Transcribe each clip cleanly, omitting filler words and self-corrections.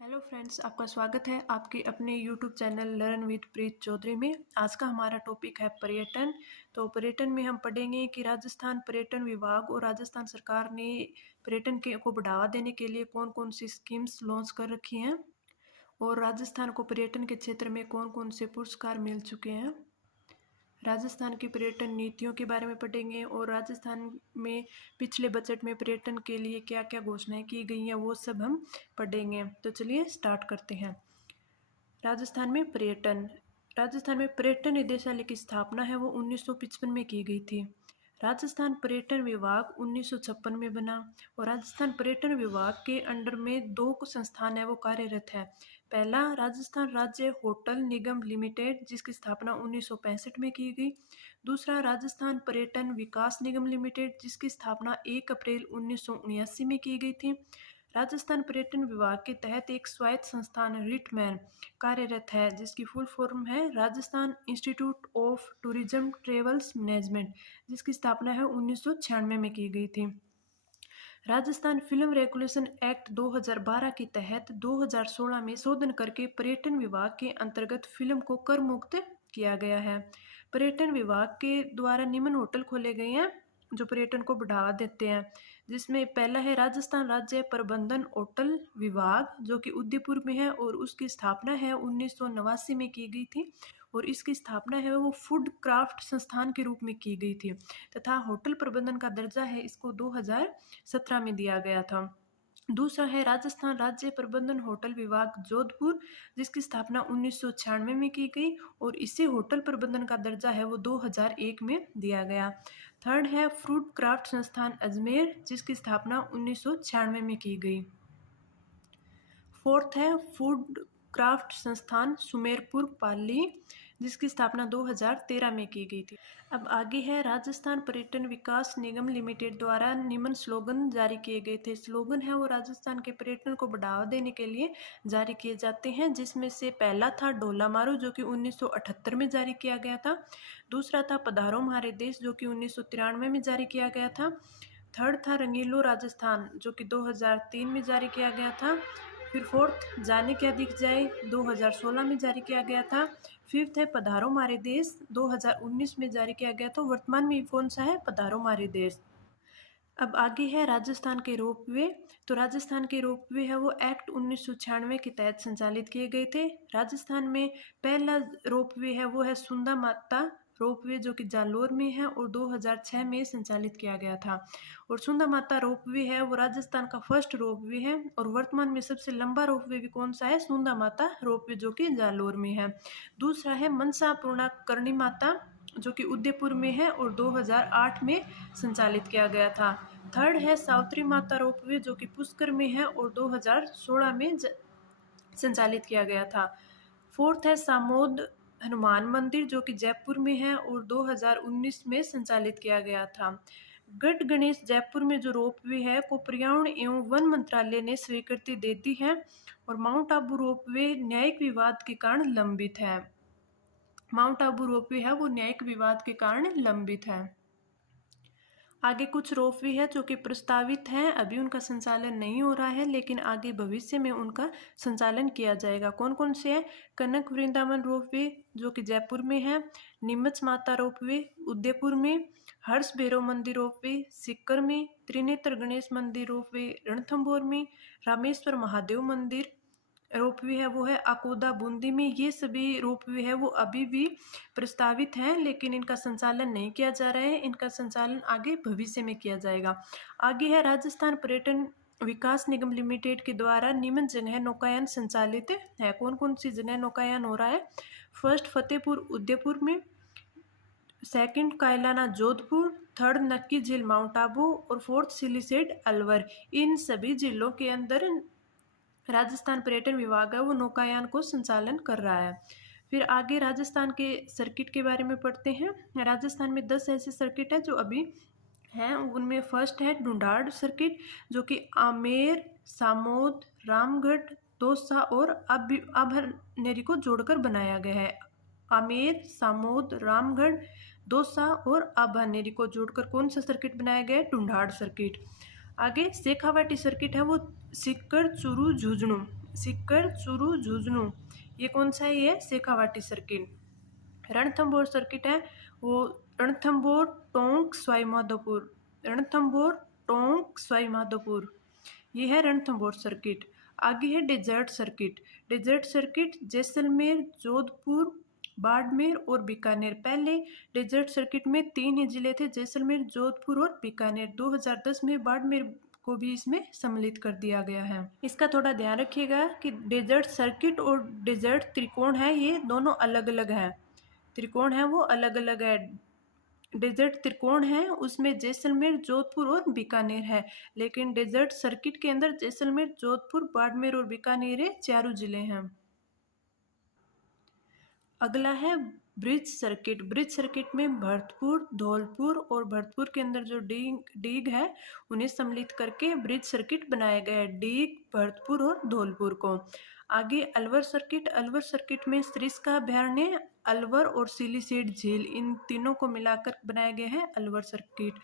Hello friends, आपका स्वागत है आपके अपने यूट्यूब चैनल लर्न विद प्रीत चौधरी में। आज का हमारा टॉपिक है पर्यटन। तो पर्यटन में हम पढ़ेंगे कि राजस्थान पर्यटन विभाग और राजस्थान सरकार ने पर्यटन को बढ़ावा देने के लिए कौन कौन सी स्कीम्स लॉन्च कर रखी हैं और राजस्थान को पर्यटन के क्षेत्र में कौन कौन से पुरस्कार मिल चुके हैं। राजस्थान की पर्यटन नीतियों के बारे में पढ़ेंगे और राजस्थान में पिछले बजट में पर्यटन के लिए क्या क्या घोषणाएं की गई हैं वो सब हम पढ़ेंगे। तो चलिए स्टार्ट करते हैं। राजस्थान में पर्यटन निदेशालय की स्थापना है वो 1955 में की गई थी। राजस्थान पर्यटन विभाग 1956 में बना और राजस्थान पर्यटन विभाग के अंडर में दो संस्थान है वो कार्यरत है। पहला राजस्थान राज्य होटल निगम लिमिटेड जिसकी स्थापना 1965 में की गई। दूसरा राजस्थान पर्यटन विकास निगम लिमिटेड जिसकी स्थापना 1 अप्रैल 1979 में की गई थी। राजस्थान पर्यटन विभाग के तहत एक स्वायत्त संस्थान रिटमैन कार्यरत है जिसकी फुल फॉर्म है Rajasthan institute of tourism travels management जिसकी स्थापना है 1996 में की गई थी। राजस्थान फिल्म रेगुलेशन एक्ट 2012 के तहत 2016 में शोधन करके पर्यटन विभाग के अंतर्गत फिल्म को कर मुक्त किया गया है। पर्यटन विभाग के द्वारा निम्न होटल खोले गए हैं जो पर्यटन को बढ़ावा देते हैं, जिसमें पहला है राजस्थान राज्य प्रबंधन होटल विभाग जो कि उदयपुर में है और उसकी स्थापना है 1989 में की गई थी और इसकी स्थापना है वो फूड क्राफ्ट संस्थान के रूप में की गई थी तथा होटल प्रबंधन का दर्जा है इसको 2017 में दिया गया था। दूसरा है राजस्थान राज्य प्रबंधन होटल विभाग जोधपुर जिसकी स्थापना 1996 में की गई और इसे होटल प्रबंधन का दर्जा है वो 2001 में दिया गया। थर्ड है फूड क्राफ्ट संस्थान अजमेर जिसकी स्थापना 1996 में की गई। फोर्थ है फूड क्राफ्ट संस्थान सुमेरपुर पाली जिसकी स्थापना 2013 में की गई थी। अब आगे है राजस्थान पर्यटन विकास निगम लिमिटेड द्वारा निम्न स्लोगन जारी किए गए थे। स्लोगन है वो राजस्थान के पर्यटन को बढ़ावा देने के लिए जारी किए जाते हैं, जिसमें से पहला था डोला मारो जो कि 1978 में जारी किया गया था। दूसरा था पधारो हमारे देश जो कि 1993 में जारी किया गया था। थर्ड था रंगीलो राजस्थान जो कि 2003 में जारी किया गया था। फिर फोर्थ जाने क्या दिख जाए 2016 में जारी किया गया था। फिफ्थ है पधारो मारे देश 2019 में जारी किया गया था। वर्तमान में कौन सा है पधारो मारे देश। अब आगे है राजस्थान के रोपवे। तो राजस्थान के रोपवे है वो एक्ट 1996 के तहत संचालित किए गए थे। राजस्थान में पहला रोपवे है वो है सुंदा माता रोपवे जो कि जालोर में है और 2006 में संचालित किया गया था और सुंदा माता रोपवे है वो राजस्थान का फर्स्ट रोपवे है और वर्तमान में सबसे लंबा रोपवे भी कौन सा है सुंदा माता रोपवे जो कि जालोर में है। दूसरा है मनसा पूर्णा करणी माता जो कि उदयपुर में है और 2008 में संचालित किया गया था। थर्ड है सावित्री माता रोपवे जो कि पुष्कर में है और 2016 में संचालित किया गया था। फोर्थ है सामोद हनुमान मंदिर जो कि जयपुर में है और 2019 में संचालित किया गया था। गढ़ गणेश जयपुर में जो रोपवे है को पर्यावरण एवं वन मंत्रालय ने स्वीकृति दे दी है और माउंट आबू रोपवे न्यायिक विवाद के कारण लंबित है। माउंट आबू रोपवे है वो न्यायिक विवाद के कारण लंबित है। आगे कुछ रोपवे है जो कि प्रस्तावित हैं, अभी उनका संचालन नहीं हो रहा है लेकिन आगे भविष्य में उनका संचालन किया जाएगा। कौन कौन से हैं? कनक वृंदावन रोपवे जो कि जयपुर में है, नीमच माता रोपवे उदयपुर में, हर्ष भैरव मंदिर रोपवे सीकर में, त्रिनेत्र गणेश मंदिर रोपवे रणथंभौर में, रामेश्वर महादेव मंदिर रोपवे है वो है अकोदा बूंदी में। ये सभी रोपवे है वो अभी भी प्रस्तावित हैं लेकिन इनका संचालन नहीं किया जा रहा है, इनका संचालन आगे भविष्य में किया जाएगा। आगे है राजस्थान पर्यटन विकास निगम लिमिटेड के द्वारा निम्न जगह नौकायन संचालित है। कौन कौन सी जगह नौकायन हो रहा है? फर्स्ट फतेहपुर उदयपुर में, सेकंड कायलाना जोधपुर, थर्ड नक्की झील माउंट आबू और फोर्थ सिलीसेट अलवर। इन सभी जिलों के अंदर राजस्थान पर्यटन विभाग है वो नौकायान को संचालन कर रहा है। फिर आगे राजस्थान के सर्किट के बारे में पढ़ते हैं। राजस्थान में 10 ऐसे सर्किट है जो अभी हैं, उनमें फर्स्ट है ढूंढाड़ सर्किट जो कि आमेर, सामोद, रामगढ़, दौसा और अभरनेरी को जोड़कर बनाया गया है। आमेर, सामोद, रामगढ़, दौसा और अभरनेरी को जोड़कर कौन सा सर्किट बनाया गया है? ढूंढाड़ सर्किट। आगे शेखावाटी सर्किट है वो सीकर, चूरू, झुंझुनू सिक्कर, चूरू, झुंझुनू, ये कौन सा है? ये शेखावाटी सर्किट। रणथंभौर सर्किट है वो रणथंभौर, टोंक, सवाई माधोपुर, रणथंभौर, टोंक, सवाई माधोपुर, ये है रणथंभौर सर्किट। आगे है desert circuit. Desert circuit Jaisalmer, Jodhpur, Barmer और बीकानेर। पहले डेजर्ट सर्किट में 3 ही जिले थे, जैसलमेर, जोधपुर और बीकानेर। 2010 में बाड़मेर को भी इसमें सम्मिलित कर दिया गया है। इसका थोड़ा ध्यान रखिएगा कि डेजर्ट सर्किट और डेजर्ट त्रिकोण है, ये दोनों अलग अलग हैं। त्रिकोण है वो अलग अलग है। डेजर्ट त्रिकोण है उसमें जैसलमेर, जोधपुर और बीकानेर है, लेकिन डेजर्ट सर्किट के अंदर जैसलमेर, जोधपुर, बाड़मेर और बीकानेर ये चारों जिले हैं। अगला है ब्रिज सर्किट। ब्रिज सर्किट में भरतपुर, धौलपुर और भरतपुर के अंदर जो डीग है उन्हें सम्मिलित करके ब्रिज सर्किट बनाया गया है, डीग, भरतपुर और धौलपुर को। आगे अलवर सर्किट। अलवर सर्किट में सरिस्का अभयारण्य, अलवर और सिलीसेट झील, इन तीनों को मिलाकर बनाया गया है अलवर सर्किट।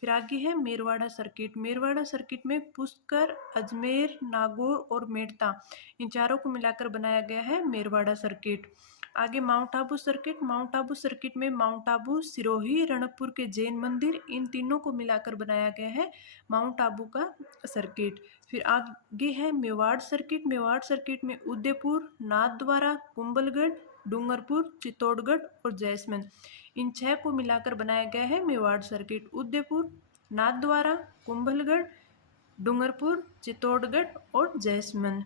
फिर आगे है मेरवाड़ा सर्किट। मेरवाड़ा सर्किट में पुष्कर, अजमेर, नागौर और मेड़ता, इन चारों को मिलाकर बनाया गया है मेरवाड़ा सर्किट। आगे mount Abu circuit. Mount Abu circuit में माउंट आबू, सिरोही, रणकपुर के जैन मंदिर, इन तीनों को मिलाकर बनाया गया है माउंट आबू का सर्किट। फिर आगे है मेवाड़ सर्किट। मेवाड़ सर्किट में उदयपुर, नाथद्वारा, कुंभलगढ़, डूंगरपुर, चित्तौड़गढ़ और जैसमंद, इन 6 को मिलाकर बनाया गया है मेवाड़ सर्किट। उदयपुर, नाथद्वारा, कुंभलगढ़, डूंगरपुर, चित्तौड़गढ़ और जैसमंद।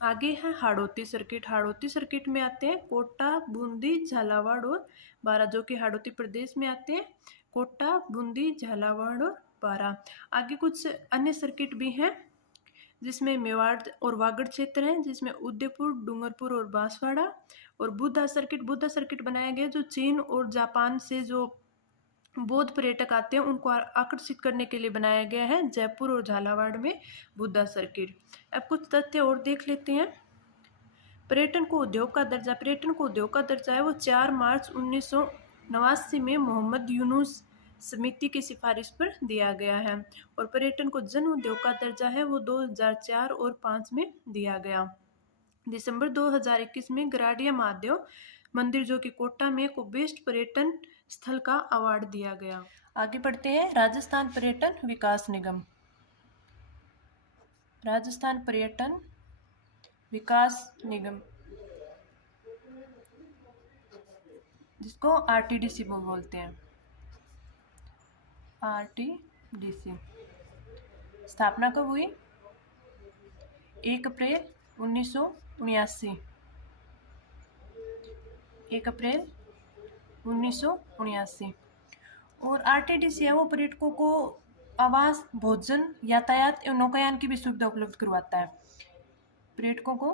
आगे है हाड़ौती सर्किट। हाड़ौती सर्किट में आते हैं कोटा, बूंदी, झालावाड़ और बारां, जो कि हाड़ौती प्रदेश में आते हैं। कोटा, बूंदी, झालावाड़ और बारां। आगे कुछ अन्य सर्किट भी हैं जिसमें मेवाड़ और वागड़ क्षेत्र हैं, जिसमें उदयपुर, डूंगरपुर और बांसवाड़ा। और बुद्धा सर्किट। बुद्धा सर्किट बनाया गया जो चीन और जापान से जो बौद्ध पर्यटक आते हैं उनको आकर्षित करने के लिए बनाया गया है, जयपुर और झालावाड़ में बुद्धा सर्किट। अब कुछ तथ्य और देख लेते हैं। पर्यटन को उद्योग का दर्जा। पर्यटन को उद्योग का दर्जा है वो 4 मार्च 1989 में मोहम्मद यूनुस समिति की सिफारिश पर दिया गया है। और पर्यटन को जन उद्योग का दर्जा है वो 2004 और 5 में दिया गया। दिसंबर 2021 में गराडिया महादेव मंदिर जो कि कोटा में को बेस्ट पर्यटन स्थल का अवार्ड दिया गया। आगे बढ़ते हैं राजस्थान पर्यटन विकास निगम। राजस्थान पर्यटन विकास निगम, जिसको आरटीडीसी बोलते हैं, आरटीडीसी। स्थापना कब हुई? 1 अप्रैल 1979। 1 अप्रैल 1979। और आरटीडीसी है वो पर्यटकों को आवास, भोजन, यातायात एवं नौकायान की भी सुविधा उपलब्ध करवाता है। पर्यटकों को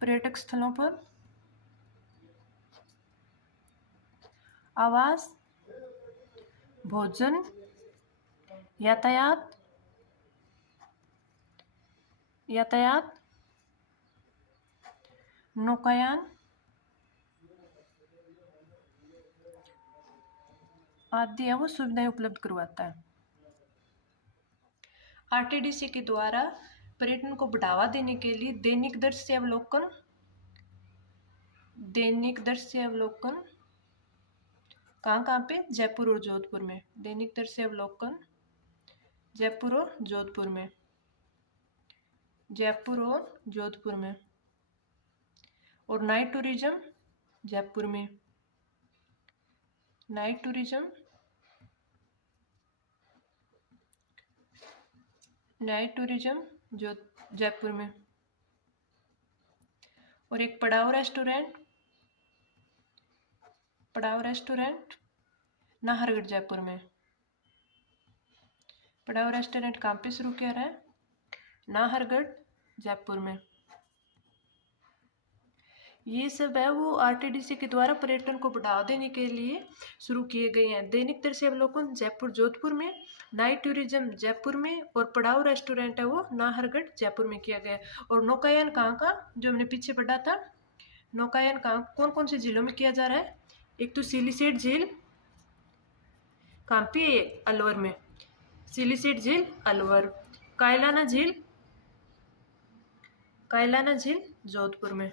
पर्यटक स्थलों पर आवास, भोजन, यातायात नौकायान आदि है वो सुविधाएं उपलब्ध करवाता है। आरटीडीसी के द्वारा पर्यटन को बढ़ावा देने के लिए दैनिक दृश्य अवलोकन कहाँ पे? जयपुर और जोधपुर में। दैनिक दृश्य अवलोकन जयपुर और जोधपुर में। और नाइट टूरिज्म जयपुर में। नाइट टूरिज्म जो जयपुर में। और एक पड़ाव रेस्टोरेंट नाहरगढ़ जयपुर में। पड़ाव रेस्टोरेंट कहाँ पे शुरू किया रहा है? नाहरगढ़ जयपुर में। ये सब है वो आरटीडीसी के द्वारा पर्यटन को बढ़ावा देने के लिए शुरू किए गए हैं। दैनिक दृश्य अवलोकन जयपुर जोधपुर में, नाइट टूरिज्म जयपुर में और पड़ाव रेस्टोरेंट है वो नाहरगढ़ जयपुर में किया गया है। और नौकायन कहाँ का, जो हमने पीछे पढ़ा था, नौकायन कहाँ कौन कौन से जिलों में किया जा रहा है? एक तो सिलीसेट झील, कहाँ पे? अलवर में। सिलीसेट झील अलवर। कायलाना झील कायलाना झील जोधपुर में।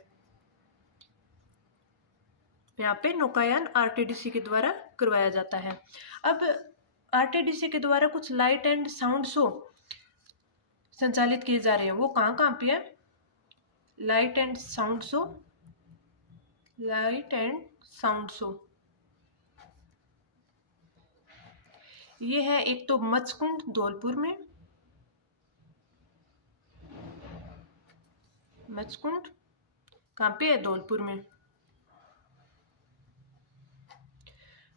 यहाँ पे नौकायान आरटीडीसी के द्वारा करवाया जाता है। अब आरटीडीसी के द्वारा कुछ लाइट एंड साउंड शो संचालित किए जा रहे हैं, वो कहाँ कहाँ पे है? Light and sound show, light and sound show ये है एक तो मचकुंड धौलपुर में, मचकुंड कहाँ पे है? धौलपुर में।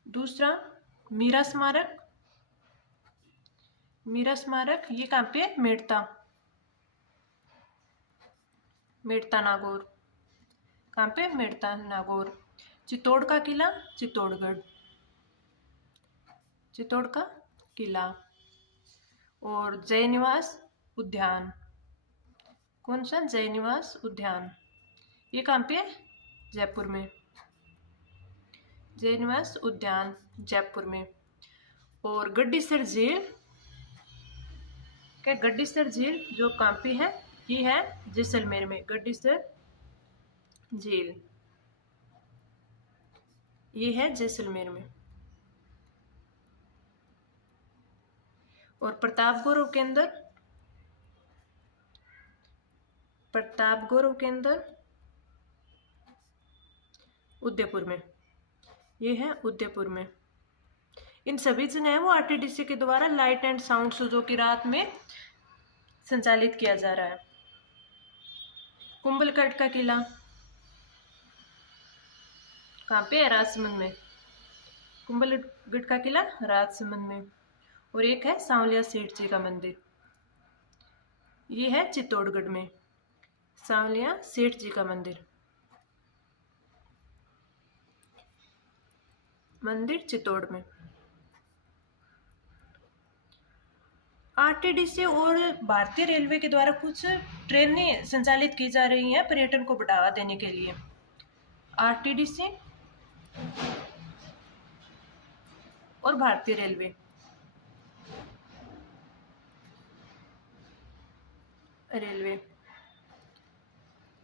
दूसरा मीरा स्मारक, मीरा स्मारक ये कहाँ पे है? मेड़ता, मेड़ता नागौर, कहाँ पे? मेड़ता नागौर। चित्तौड़ का किला, चित्तौड़गढ़, चित्तौड़ का किला। और जय निवास उद्यान, कौन सा? जय निवास उद्यान, ये कहाँ पे है? जयपुर में, जय निवास उद्यान जयपुर में। और गड्डीसर झील, क्या? गड्डीसर झील जो कहाँ पे है? ये है जैसलमेर में, गड्डीसर झील ये है जैसलमेर में। और प्रताप गौरव केंद्र, प्रताप गौरव केंद्र उदयपुर में, ये है उदयपुर में। इन सभी जगह है वो आरटीडीसी के द्वारा लाइट एंड साउंड शो जो कि रात में संचालित किया जा रहा है। कुंभलगढ़ का किला कहाँ पे है? राजसमंद में, कुंभलगढ़ का किला राजसमंद में। और एक है सांवलिया सेठ जी का मंदिर, ये है चित्तौड़गढ़ में, सांवलिया सेठ जी का मंदिर, मंदिर चित्तौड़ में। आरटीडीसी और भारतीय रेलवे के द्वारा कुछ ट्रेनें संचालित की जा रही हैं पर्यटन को बढ़ावा देने के लिए। आरटीडीसी और भारतीय रेलवे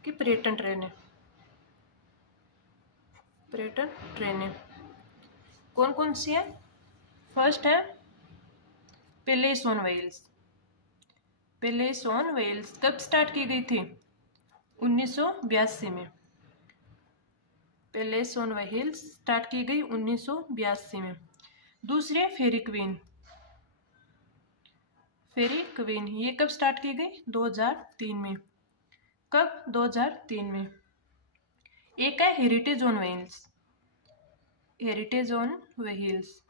की पर्यटन ट्रेनें कौन कौन सी है? फर्स्ट है palace on wheels, palace on wheels कब स्टार्ट की गई थी? 1982 में, पैलेस ऑन व्हील्स स्टार्ट की गई 1982 में। दूसरी फेरी क्वीन, फेरी क्वीन ये कब स्टार्ट की गई? 2003 में। कब? 2003 में। एक है heritage on wheels, heritage on wheels,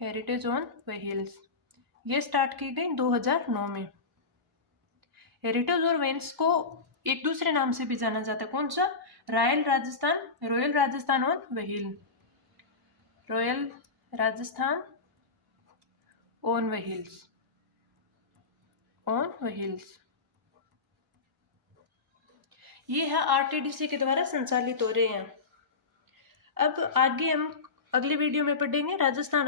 heritage on wheels ये स्टार्ट की गई 2009 में। हेरिटेज ऑन व्हील्स को एक दूसरे नाम से भी जाना जाता है, कौन सा? Royal Rajasthan on wheel, royal Rajasthan on wheels, on wheels ये है आरटीडीसी के द्वारा संचालित हो रहे हैं। अब आगे हम अगले वीडियो में पढ़ेंगे राजस्थान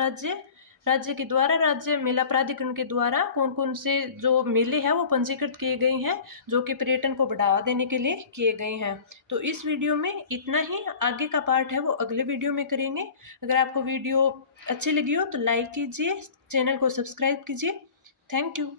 राज्य के द्वारा, राज्य मेला प्राधिकरण के द्वारा कौन कौन से जो मेले हैं वो पंजीकृत किए गए हैं जो कि पर्यटन को बढ़ावा देने के लिए किए गए हैं। तो इस वीडियो में इतना ही, आगे का पार्ट है वो अगले वीडियो में करेंगे। अगर आपको वीडियो अच्छी लगी हो तो लाइक कीजिए, चैनल को सब्सक्राइब कीजिए। Thank you.